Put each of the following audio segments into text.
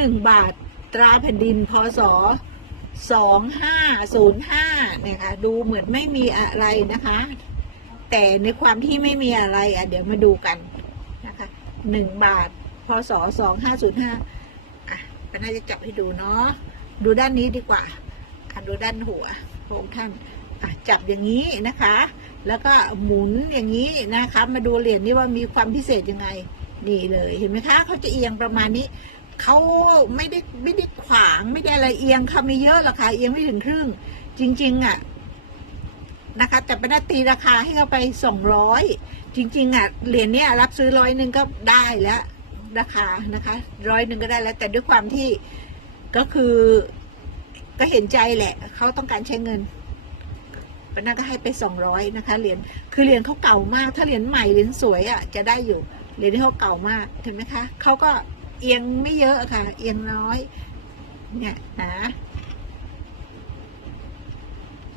หนึ่งบาท ตราแผ่นดินพศสองห้าศูนย์ห้าเนี่ยค่ะดูเหมือนไม่มีอะไรนะคะ แต่ในความที่ไม่มีอะไรอะเดี๋ยวมาดูกันนะคะหนึ่งบาทพศสองห้าศูนย์ห้าอะก็น่าจะจับให้ดูเนาะดูด้านนี้ดีกว่าอะดูด้านหัวพระองท่านอะจับอย่างนี้นะคะ แล้วก็หมุนอย่างนี้นะคะ มาดูเหรียญนี้ว่ามีความพิเศษยังไงนี่เลยเห็นไหมคะเขาจะเอียงประมาณนี้ เขาไม่ได้ไม่ได้ขวางไม่ได้อะไรเอียงค่ะไม่เยอะหรอกค่ะเอียงไม่ถึงครึ่ง จริง ๆอะนะคะ แต่เป็นตีราคาให้เขาไปสองร้อยจริง ๆอะเหรียญเนี้ยรับซื้อร้อยหนึ่งก็ได้แล้วราคานะคะร้อยหนึ่งก็ได้แล้ว แต่ด้วยความที่ก็คือก็เห็นใจแหละเขาต้องการใช้เงินปนันก็ให้ไปสองร้อยนะคะเหรียญคือเหรียญเขาเก่ามาก ถ้าเหรียญใหม่เหรียญสวยอะจะได้อยู่เหรียญที่เขาเก่ามากเห็นไหมคะเขาก็ เอียงไม่เยอะค่ะ เอียงน้อย เนี่ยนะ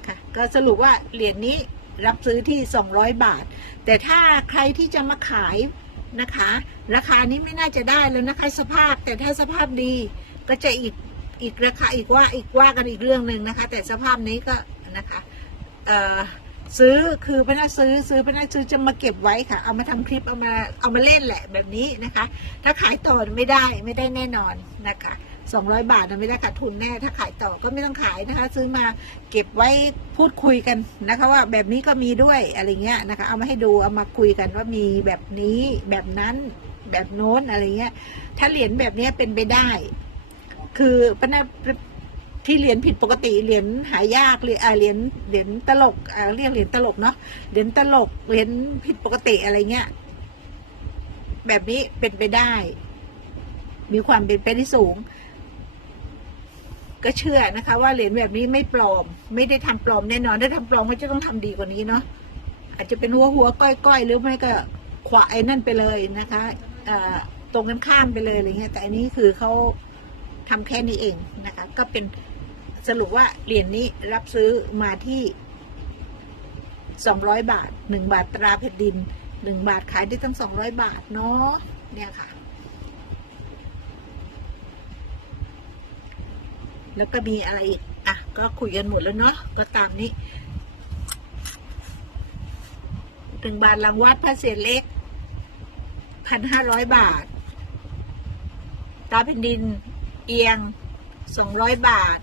ค่ะ ก็สรุปว่าเหรียญนี้รับซื้อที่ 200 บาท แต่ถ้าใครที่จะมาขายนะคะ ราคานี้ไม่น่าจะได้แล้วนะคะ สภาพแต่ถ้าสภาพดีก็จะอีกอีกราคาอีกว่าอีกว่ากันอีกเรื่องหนึ่งนะคะ แต่สภาพนี้ก็นะคะ เอ่อ ซื้อคือพนักซื้อซื้อพนักซื้อจะมาเก็บไว้ค่ะ เอามาทำคลิปเอามาเอามาเล่นแหละแบบนี้นะคะ ถ้าขายต่อไม่ได้ไม่ได้แน่นอนนะคะสองร้อยบาทนะไม่ได้ขาดทุนแน่ ถ้าขายต่อก็ไม่ต้องขายนะคะ ซื้อมาเก็บไว้พูดคุยกันนะคะ ว่าแบบนี้ก็มีด้วยอะไรเงี้ยนะคะ เอามาให้ดูเอามาคุยกันว่ามีแบบนี้แบบนั้นแบบโน้นอะไรเงี้ย ถ้าเหรียญแบบนี้เป็นไปได้ คือปนัก ที่เหรียญผิดปกติเหรียญหายากเหรียญเหรียญเหรียญตลกเรียกเหรียญตลกเนาะเหรียญตลกเหรียญผิดปกติอะไรเงี้ย แบบนี้เป็นไปได้ มีความเป็นไปได้สูง ก็เชื่อนะคะ ว่าเหรียญแบบนี้ไม่ปลอม ไม่ได้ทำปลอมแน่นอนถ้าทำปลอมก็จะต้องทำดีกว่านี้เนาะอาจจะเป็นหัวหัวก้อยก้อยหรือไม่ก็ขวาไอ้นั่นไปเลยนะคะตรงกันข้ามไปเลยอะไรเงี้ยแต่อันนี้คือเขาทำแค่นี้เองนะคะ ก็เป็น สรุปว่าเหรียญนี้รับซื้อมาที่สองร้อยบาทหนึ่งบาทตราแผ่นดินหนึ่งบาทขายได้ตั้งสองร้อยบาทเนาะเนี่ยค่ะ แล้วก็มีอะไรอีกอะ ก็คุยกันหมดแล้วเนาะก็ตามนี้หนึ่งบาทรางวัดพระเศษเล็กพันห้าร้อยบาท ตาแผ่นดินเอียงสองร้อยบาท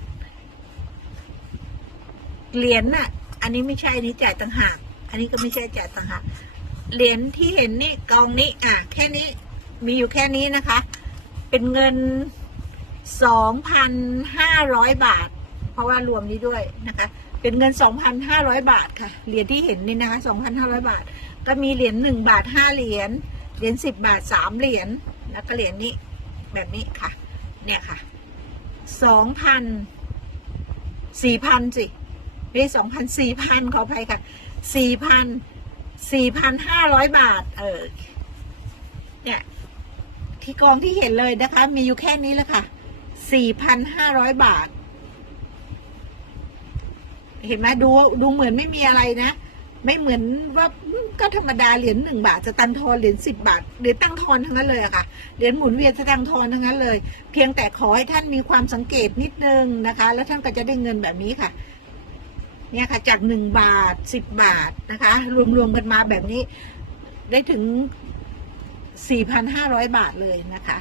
เหรียญน่ะ อันนี้ไม่ใช่นนี้จ่ายต่างหาก อันนี้ก็ไม่ใช่จ่ายต่างหาก เหรียญที่เห็นนี่กองนี้อะแค่นี้มีอยู่แค่นี้นะคะ เป็นเงินสองพันห้าร้อยบาท เพราะว่ารวมนี้ด้วยนะคะ เป็นเงินสองพันห้าร้อยบาทค่ะ เหรียญที่เห็นนี่นะคะสองพันห้าร้อยบาท ก็มีเหรียญหนึ่งบาทห้าเหรียญ เหรียญสิบบาทสามเหรียญ แล้วก็เหรียญนี้แบบนี้ค่ะ เนี่ยค่ะสองพันสี่พันสิ ไม่ใช่สองพันสี่พันขออภัยค่ะสี่พันสี่พันห้าร้อยบาท เออ เนี่ยที่กองที่เห็นเลยนะคะ มีอยู่แค่นี้แหละค่ะสี่พันห้าร้อยบาท เห็นไหมดูดูเหมือนไม่มีอะไรนะ ไม่เหมือนว่าก็ธรรมดาเหรียญหนึ่งบาทจะตังทอนเหรียญสิบบาทเหรียญตั้งทอนทั้งนั้นเลยอะค่ะเหรียญหมุนเวียนจะตั้งทอนทั้งนั้นเลย เพียงแต่ขอให้ท่านมีความสังเกตนิดนึงนะคะ แล้วท่านก็จะได้เงินแบบนี้ค่ะ เนี่ยค่ะจากหนึ่งบาทสิบบาทนะคะ รวมๆกันมาแบบนี้ได้ถึงสี่พันห้าร้อยบาทเลยนะคะ